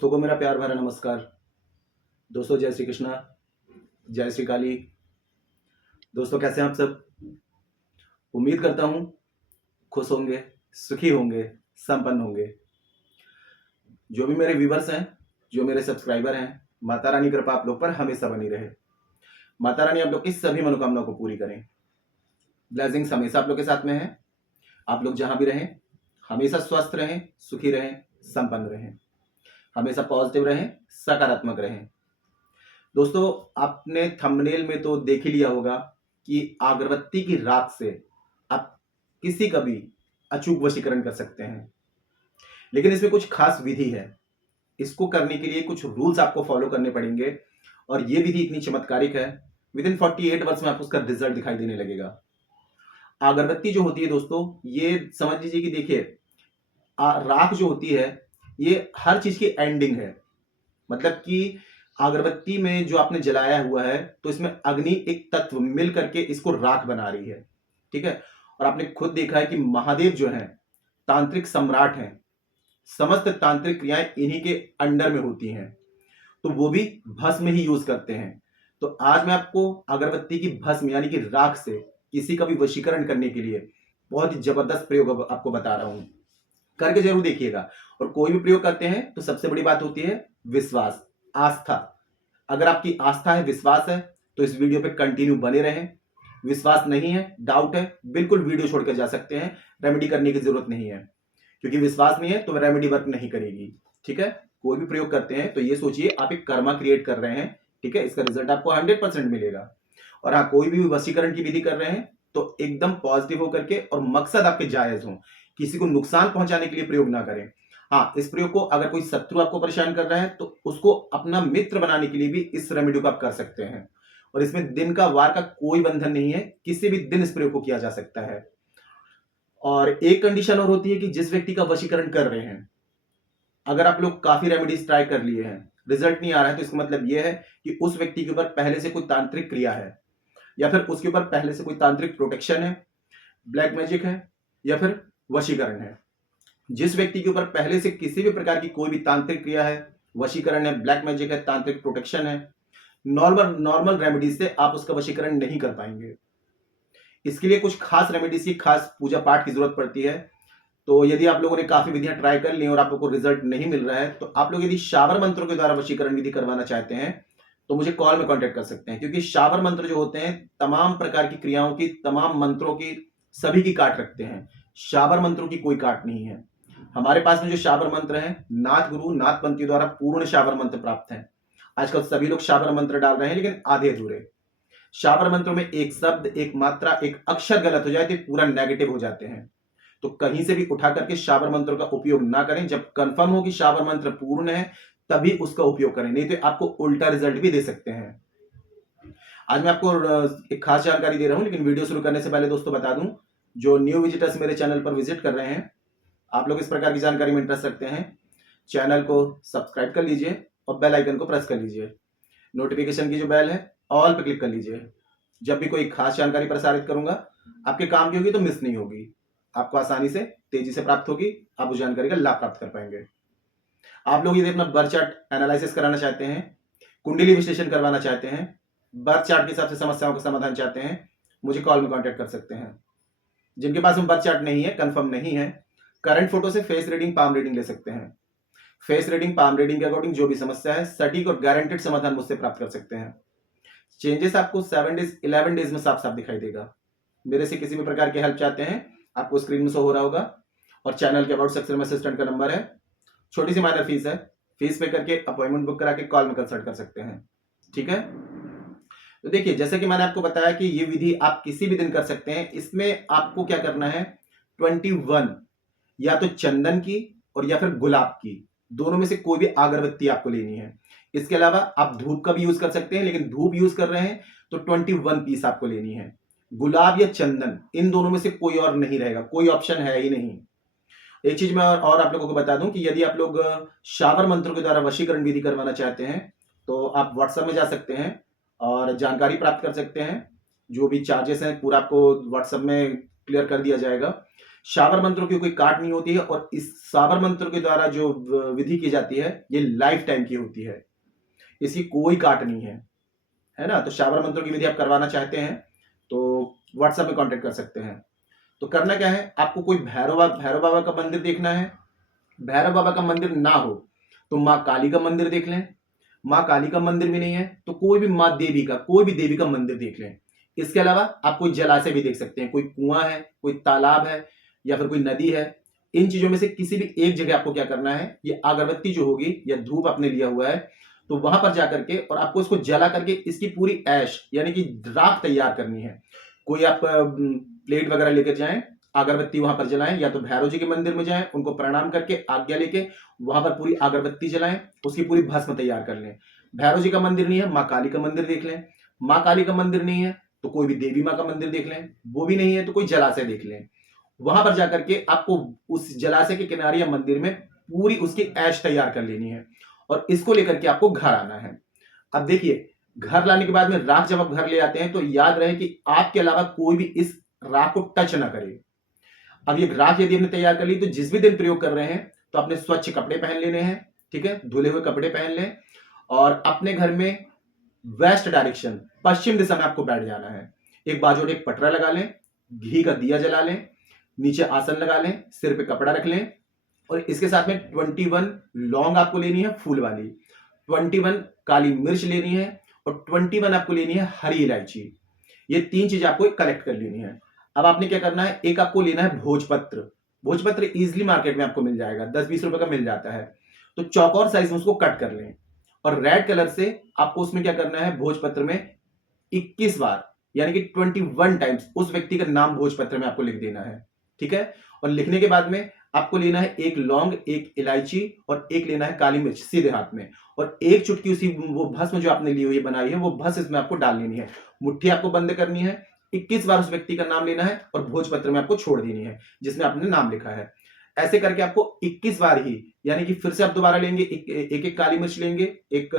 दोस्तों को मेरा प्यार भरा नमस्कार। दोस्तों जय श्री कृष्णा, जय श्री काली। दोस्तों कैसे हैं आप सब? उम्मीद करता हूं खुश होंगे, सुखी होंगे, संपन्न होंगे। जो भी मेरे व्यूवर्स हैं, जो मेरे सब्सक्राइबर हैं, माता रानी कृपा आप लोग पर हमेशा बनी रहे। माता रानी आप लोग की सभी मनोकामनाओं को पूरी करें। ब्लेसिंग्स हमेशा आप लोग के साथ में है। आप लोग जहां भी रहें हमेशा स्वस्थ रहें, सुखी रहें, संपन्न रहें, हमेशा पॉजिटिव रहें, सकारात्मक रहें। दोस्तों आपने थंबनेल में तो देख ही लिया होगा कि अगरबत्ती की राख से आप किसी का भी अचूक वशीकरण कर सकते हैं, लेकिन इसमें कुछ खास विधि है। इसको करने के लिए कुछ रूल्स आपको फॉलो करने पड़ेंगे और ये विधि इतनी चमत्कारिक है, विद इन 48 आवर्स में आपको उसका रिजल्ट दिखाई देने लगेगा। अगरबत्ती जो होती है दोस्तों, ये समझ लीजिए कि देखिए राख जो होती है ये हर चीज की एंडिंग है। मतलब कि अगरबत्ती में जो आपने जलाया हुआ है तो इसमें अग्नि एक तत्व मिल करके इसको राख बना रही है, ठीक है। और आपने खुद देखा है कि महादेव जो हैं तांत्रिक सम्राट हैं, समस्त तांत्रिक क्रियाएं इन्हीं के अंडर में होती हैं, तो वो भी भस्म ही यूज करते हैं। तो आज मैं आपको अगरबत्ती की भस्म यानी कि राख से किसी का भी वशीकरण करने के लिए बहुत ही जबरदस्त प्रयोग आपको बता रहा हूं, करके जरूर देखिएगा। और कोई भी प्रयोग करते हैं तो सबसे बड़ी बात होती है विश्वास, आस्था। अगर आपकी आस्था है, विश्वास है, तो इस वीडियो पे कंटिन्यू बने रहें। विश्वास नहीं है, डाउट है, बिल्कुल वीडियो छोड़कर जा सकते हैं, रेमेडी करने की जरूरत नहीं है, क्योंकि विश्वास नहीं है तो रेमेडी वर्क नहीं करेगी, ठीक है। कोई भी प्रयोग करते हैं तो ये सोचिए आप एक कर्मा क्रिएट कर रहे हैं, ठीक है, इसका रिजल्ट आपको 100% मिलेगा। और हाँ, कोई भी वशीकरण की विधि कर रहे हैं तो एकदम पॉजिटिव होकर के और मकसद आपके जायज हो, किसी को नुकसान पहुंचाने के लिए प्रयोग ना करें। हाँ, इस प्रयोग को अगर कोई शत्रु आपको परेशान कर रहा है तो उसको अपना मित्र बनाने के लिए भी इस रेमेडी को आप कर सकते हैं। और इसमें दिन का वार का कोई बंधन नहीं है, किसी भी दिन इस प्रयोग को किया जा सकता है। और एक कंडीशन और होती है कि जिस व्यक्ति का वशीकरण कर रहे हैं, अगर आप लोग काफी रेमेडीज ट्राई कर लिए हैं, रिजल्ट नहीं आ रहा है, तो इसका मतलब यह है कि उस व्यक्ति के ऊपर पहले से कोई तांत्रिक क्रिया है, या फिर उसके ऊपर पहले से कोई तांत्रिक प्रोटेक्शन है, ब्लैक मैजिक है, या फिर वशीकरण है। जिस व्यक्ति के ऊपर पहले से किसी भी प्रकार की कोई भी तांत्रिक क्रिया है, वशीकरण है, ब्लैक मैजिक है, तांत्रिक प्रोटेक्शन है, नॉर्मल रेमेडीज से आप उसका वशीकरण नहीं कर पाएंगे। इसके लिए कुछ खास रेमेडीज की, खास पूजा पाठ की जरूरत पड़ती है। तो यदि आप लोगों ने काफी विधियां ट्राई कर ली और आप लोगों को रिजल्ट नहीं मिल रहा है, तो आप लोग यदि शावर मंत्रों के द्वारा वशीकरण विधि करवाना चाहते हैं तो मुझे कॉल में कांटेक्ट कर सकते हैं, क्योंकि शावर मंत्र जो होते हैं तमाम प्रकार की क्रियाओं की, तमाम मंत्रों की, सभी की काट रखते हैं। शावर मंत्रों की कोई काट नहीं है। हमारे पास में जो शावर मंत्र हैं, नाथ गुरु नाथ पंथी द्वारा पूर्ण शावर मंत्र प्राप्त हैं। आजकल सभी लोग शावर मंत्र डाल रहे हैं, लेकिन आधे अधूरे। शावर मंत्रों में एक शब्द, एक मात्रा, एक अक्षर गलत हो जाए तो पूरा नेगेटिव हो जाते हैं। तो कहीं से भी उठा करके शावर मंत्रों का उपयोग ना करें। जब कंफर्म हो कि शावर मंत्र पूर्ण है तभी उसका उपयोग करें, नहीं तो आपको उल्टा रिजल्ट भी दे सकते हैं। आज मैं आपको एक खास जानकारी दे रहा हूं, लेकिन वीडियो शुरू करने से पहले दोस्तों बता दूं, जो न्यू विजिटर्स मेरे चैनल पर विजिट कर रहे हैं, आप लोग इस प्रकार की जानकारी में इंटरेस्ट रखते हैं, चैनल को सब्सक्राइब कर लीजिए और बेल आइकन को प्रेस कर लीजिए। नोटिफिकेशन की जो बेल है ऑल पे क्लिक कर लीजिए। जब भी कोई खास जानकारी प्रसारित करूंगा आपके काम की होगी तो मिस नहीं होगी, आपको आसानी से, तेजी से प्राप्त होगी, आप उस जानकारी का लाभ प्राप्त कर पाएंगे। आप लोग यदि अपना बर्थ चार्ट एनालिसिस कराना चाहते हैं, कुंडली विश्लेषण करवाना चाहते हैं, बर्थ चार्ट के हिसाब से समस्याओं का समाधान चाहते हैं, मुझे कॉल में कांटेक्ट कर सकते हैं। जिनके पास में बर्थ चार्ट नहीं है, कंफर्म नहीं है, करंट फोटो से फेस रीडिंग, पाम रीडिंग ले सकते हैं। फेस रीडिंग, पाम रीडिंग के अकॉर्डिंग जो भी समस्या है, सटीक और गारंटेड समाधान मुझसे प्राप्त कर सकते हैं। चेंजेस आपको 7 डेज 11 डेज में साफ साफ दिखाई देगा। मेरे से किसी भी प्रकार की हेल्प चाहते हैं, आपको स्क्रीन में शो हो रहा होगा और चैनल के अबाउट सेक्शन में असिस्टेंट का नंबर है। छोटी सी माइनर फीस है, फीस पे करके अपॉइंटमेंट बुक करा के कॉल में कंसल्ट कर सकते हैं, ठीक है। तो देखिए, जैसे कि मैंने आपको बताया कि ये विधि आप किसी भी दिन कर सकते हैं। इसमें आपको क्या करना है, 21 या तो चंदन की और या फिर गुलाब की, दोनों में से कोई भी अगरबत्ती आपको लेनी है। इसके अलावा आप धूप का भी यूज कर सकते हैं, लेकिन धूप यूज कर रहे हैं तो 21 पीस आपको लेनी है। गुलाब या चंदन, इन दोनों में से कोई और नहीं रहेगा, कोई ऑप्शन है ही नहीं। एक चीज मैं और आप लोगों को बता दूं कि यदि आप लोग शावर मंत्रों के द्वारा वशीकरण विधि करवाना चाहते हैं तो आप व्हाट्सएप में जा सकते हैं और जानकारी प्राप्त कर सकते हैं। जो भी चार्जेस हैं पूरा आपको व्हाट्सएप में क्लियर कर दिया जाएगा। शाबर मंत्रों की कोई काट नहीं होती है, और इस शाबर मंत्रों के द्वारा जो विधि की जाती है ये लाइफ टाइम की होती है, इसकी कोई काट नहीं है ना। तो शाबर मंत्रों की विधि आप करवाना चाहते हैं तो व्हाट्सएप में कांटेक्ट कर सकते हैं। तो करना क्या है, आपको कोई भैरव बाबा का मंदिर देखना है। भैरव बाबा का मंदिर ना हो तो माँ काली का मंदिर देख लें। माँ काली का मंदिर भी नहीं है तो कोई भी माँ देवी का, कोई भी देवी का मंदिर देख लें। इसके अलावा आप कोई जलाशय भी देख सकते हैं, कोई कुआं है, कोई तालाब है, या फिर कोई नदी है। इन चीजों में से किसी भी एक जगह आपको क्या करना है, ये अगरबत्ती जो होगी या धूप आपने लिया हुआ है तो वहां पर जाकर के, और आपको इसको जला करके इसकी पूरी ऐश यानी कि राख तैयार करनी है। कोई आप प्लेट वगैरह लेकर जाएं, अगरबत्ती वहां पर जलाएं, या तो भैरव जी के मंदिर में जाएं, उनको प्रणाम करके आज्ञा लेके वहां पर पूरी अगरबत्ती जलाएं, उसकी पूरी भस्म तैयार कर लें। भैरव जी का मंदिर नहीं है, माँ काली का मंदिर देख लें। माँ काली का मंदिर नहीं है तो कोई भी देवी माँ का मंदिर देख लें। वो भी नहीं है तो कोई जलाशय देख लें। वहां पर जाकर के आपको उस जलाशय के किनारे या मंदिर में पूरी उसकी ऐश तैयार कर लेनी है, और इसको लेकर के आपको घर आना है। अब देखिए, घर लाने के बाद में राख जब आप घर ले आते हैं तो याद रहे कि आपके अलावा कोई भी इस राख को टच ना करे। अब ये राख यदि हमने तैयार कर ली तो जिस भी दिन प्रयोग कर रहे हैं तो अपने स्वच्छ कपड़े पहन लेने हैं, ठीक है, धुले हुए कपड़े पहन लें, और अपने घर में वेस्ट डायरेक्शन, पश्चिम दिशा में आपको बैठ जाना है। एक बाजू एक पटरा लगा लें, घी का दिया जला लें, नीचे आसन लगा लें, सिर पे कपड़ा रख लें, और इसके साथ में 21 लौंग आपको लेनी है फूल वाली, 21 काली मिर्च लेनी है, और 21 आपको लेनी है हरी इलायची। ये 3 चीज आपको कलेक्ट कर लेनी है। अब आपने क्या करना है, एक आपको लेना है भोजपत्र। भोजपत्र इजीली मार्केट में आपको मिल जाएगा, 10-20 रुपए का मिल जाता है। तो चौकोर साइज में उसको कट कर लें, और रेड कलर से आपको उसमें क्या करना है, भोजपत्र में 21 बार यानी कि 21 टाइम्स उस व्यक्ति का नाम भोजपत्र में आपको लिख देना है, ठीक है। और लिखने के बाद में आपको लेना है एक लौंग, एक इलायची, और एक लेना है काली मिर्च सीधे हाथ में, और एक चुटकी उसी वो भस्म जो आपने ली हुई बनाई है वो भस्म इसमें आपको डाल लेनी है। मुट्ठी आपको बंद करनी है, 21 बार उस व्यक्ति का नाम लेना है, और भोजपत्र में आपको छोड़ देनी है जिसमें आपने नाम लिखा है। ऐसे करके आपको 21 बार ही, यानी कि फिर से आप दोबारा लेंगे, एक एक काली मिर्च लेंगे, एक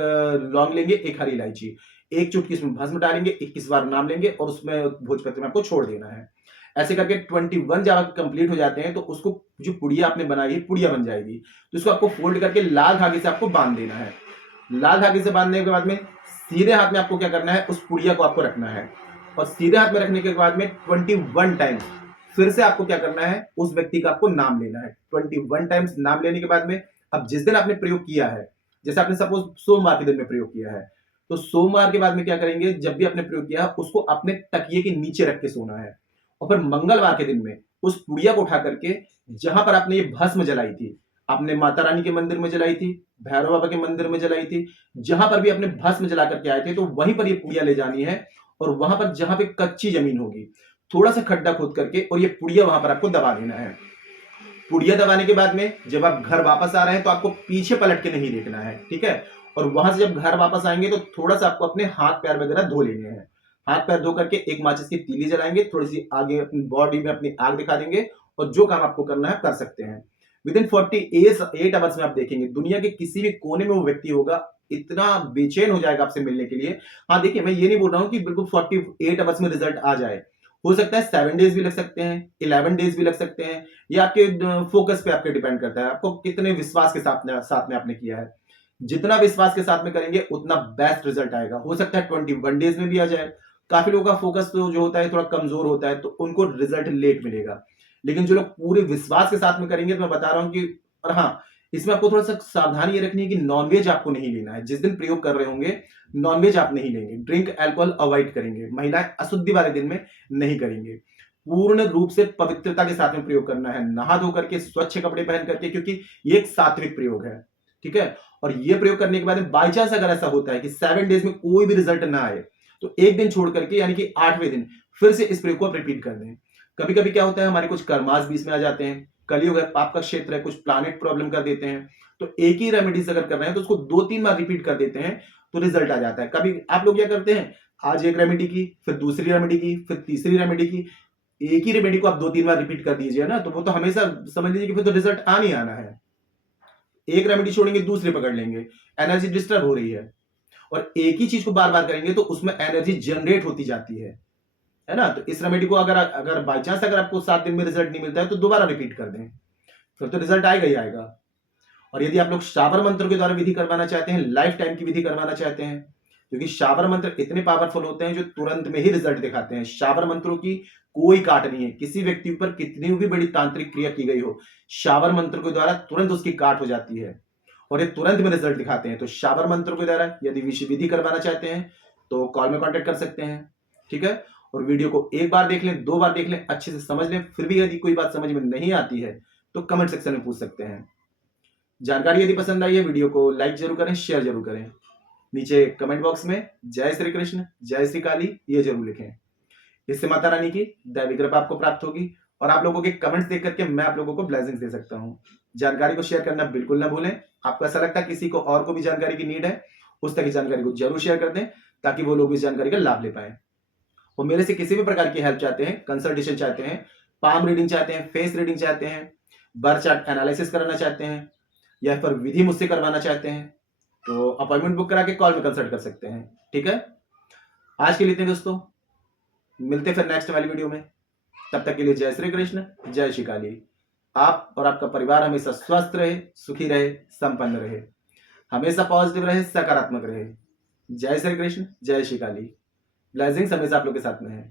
लौंग लेंगे, एक हरी इलायची, एक चुटकी इसमें भस्म डालेंगे, 21 बार नाम लेंगे, और उसमें भोजपत्र में आपको छोड़ देना है। ऐसे करके 21 जब आप कंप्लीट हो जाते हैं तो उसको जो पुड़िया आपने बनाई है पुड़िया बन जाएगी। तो इसको आपको फोल्ड करके लाल धागे से आपको बांध देना है। लाल धागे से बांधने के बाद में सीधे हाथ में आपको क्या करना है, उस पुड़िया को आपको रखना है, और सीधे हाथ में रखने के बाद में 21 टाइम्स फिर से आपको क्या करना है, उस व्यक्ति का आपको नाम लेना है। 21 टाइम्स नाम लेने के बाद में अब जिस दिन आपने प्रयोग किया है, जैसे आपने सपोज सोमवार के दिन में प्रयोग किया है, तो सोमवार के बाद में क्या करेंगे, जब भी आपने प्रयोग किया उसको अपने तकिए के नीचे रख के सोना है, और फिर मंगलवार के दिन में उस पुड़िया को उठा करके जहां पर आपने ये भस्म जलाई थी, आपने माता रानी के मंदिर में जलाई थी, भैरव बाबा के मंदिर में जलाई थी, जहां पर भी आपने भस्म जला करके आए थे, तो वहीं पर ये पुड़िया ले जानी है, और वहां पर जहां पे कच्ची जमीन होगी थोड़ा सा खड्डा खोद करके, और ये पुड़िया वहां पर आपको दबा देना है। पुड़िया दबाने के बाद में जब आप घर वापस आ रहे हैं तो आपको पीछे पलट के नहीं देखना है, ठीक है। और वहां से जब घर वापस आएंगे तो थोड़ा सा आपको अपने हाथ पैर वगैरह धो लेने हैं। हाथ पैर धो करके एक माचिस की तीली जलाएंगे, थोड़ी सी आगे अपनी बॉडी में अपनी आग दिखा देंगे, और जो काम आपको करना है कर सकते हैं। विद इन 48 आवर्स में आप देखेंगे दुनिया के किसी भी कोने में वो व्यक्ति होगा, इतना बेचैन हो जाएगा आपसे मिलने के लिए। हाँ देखिए, मैं ये नहीं बोल रहा हूँ कि बिल्कुल 48 आवर्स में रिजल्ट आ जाए, हो सकता है 7 डेज भी लग सकते हैं, 11 डेज भी लग सकते हैं। ये आपके फोकस पे आपके डिपेंड करता है, आपको कितने विश्वास के साथ में आपने किया है। जितना विश्वास के साथ में करेंगे उतना बेस्ट रिजल्ट आएगा। हो सकता है 21 डेज में भी आ जाए। काफी लोगों का फोकस तो जो होता है थोड़ा कमजोर होता है, तो उनको रिजल्ट लेट मिलेगा। लेकिन जो लोग पूरे विश्वास के साथ में करेंगे, तो मैं बता रहा हूं कि, और हाँ, इसमें आपको थोड़ा सा सावधानी ये रखनी है कि नॉनवेज आपको नहीं लेना है। जिस दिन प्रयोग कर रहे होंगे नॉनवेज आप नहीं लेंगे, ड्रिंक अल्कोहल अवॉइड करेंगे, महिलाएं अशुद्धि वाले दिन में नहीं करेंगे। पूर्ण रूप से पवित्रता के साथ में प्रयोग करना है, नहा धो करके, स्वच्छ कपड़े पहन करके, क्योंकि ये एक सात्विक प्रयोग है, ठीक है। और ये प्रयोग करने के बाद बाई चांस अगर ऐसा होता है कि 7 डेज में कोई भी रिजल्ट ना आए, तो एक दिन छोड़ करके यानी कि 8वें दिन फिर से इस प्रयोग को आप रिपीट कर दें। कभी कभी क्या होता है, हमारे कुछ कर्मास बीच में आ जाते हैं, कलयुग है, पाप का क्षेत्र है, कुछ प्लानेट प्रॉब्लम कर देते हैं, तो एक ही रेमेडीज अगर कर रहे हैं तो उसको 2-3 बार रिपीट कर देते हैं तो रिजल्ट आ जाता है। कभी आप लोग क्या करते हैं, आज एक रेमेडी की, फिर दूसरी रेमेडी की, फिर तीसरी रेमेडी की, एक ही रेमेडी को आप 2-3 बार रिपीट कर दीजिए ना, तो वो तो हमेशा समझ लीजिए कि फिर तो रिजल्ट आना है। एक रेमेडी छोड़ेंगे दूसरी पकड़ लेंगे, एनर्जी डिस्टर्ब हो रही है। और एक ही चीज को बार बार करेंगे तो उसमें एनर्जी जनरेट होती जाती है है ना। तो इस रेमेडी को अगर अगर बाई चांस अगर आपको 7 दिन में रिजल्ट नहीं मिलता है तो दोबारा रिपीट कर दें, फिर तो रिजल्ट आएगा ही आएगा। और यदि आप लोग शावर मंत्र के द्वारा विधि करवाना चाहते हैं, लाइफ टाइम की विधि करवाना चाहते हैं, क्योंकि शावर मंत्र इतने पावरफुल होते हैं जो तुरंत में ही रिजल्ट दिखाते हैं। शावर मंत्रों की कोई काट नहीं है, किसी व्यक्ति पर कितनी भी बड़ी तांत्रिक क्रिया की गई हो, शावर मंत्र के द्वारा तुरंत उसकी काट हो जाती है और ये तुरंत में रिजल्ट दिखाते हैं। तो शावर मंत्र के द्वारा यदि विधि करवाना चाहते हैं तो कॉल में कॉन्टेक्ट कर सकते हैं, ठीक है। और वीडियो को एक बार देख लें, 2 बार देख लें, अच्छे से समझ लें। फिर भी यदि कोई बात समझ में नहीं आती है तो कमेंट सेक्शन में पूछ सकते हैं। जानकारी यदि पसंद आई है, वीडियो को लाइक जरूर करें, शेयर जरूर करें। नीचे कमेंट बॉक्स में जय श्री कृष्ण, जय श्री काली ये जरूर लिखें। इससे माता रानी की दैवी कृपा आपको प्राप्त होगी और आप लोगों के कमेंट्स देख करके मैं आप लोगों को ब्लेसिंग्स दे सकता हूं। जानकारी को शेयर करना बिल्कुल ना भूलें। आपको ऐसा लगता है किसी को और को भी जानकारी की नीड है, उस तरह की जानकारी को जरूर शेयर कर दें ताकि वो लोग इस जानकारी का लाभ ले पाए। वो मेरे से किसी भी प्रकार की हेल्प चाहते हैं, कंसल्टेशन चाहते हैं, पाम रीडिंग चाहते हैं, फेस रीडिंग चाहते हैं, बर्थ चार्ट एनालिसिस कराना चाहते हैं या फिर विधि मुझसे करवाना चाहते हैं तो अपॉइंटमेंट बुक करा के कॉल में कंसल्ट कर सकते हैं, ठीक है। आज के लिए इतने दोस्तों, मिलते फिर नेक्स्ट वाली वीडियो में। तब तक के लिए जय श्री कृष्ण, जय श्री काली। आप और आपका परिवार हमेशा स्वस्थ रहे, सुखी रहे, संपन्न रहे, हमेशा पॉजिटिव रहे, सकारात्मक रहे। जय श्री कृष्ण, जय श्री काली। ब्लेसिंग्स हमेशा आप लोग के साथ में है।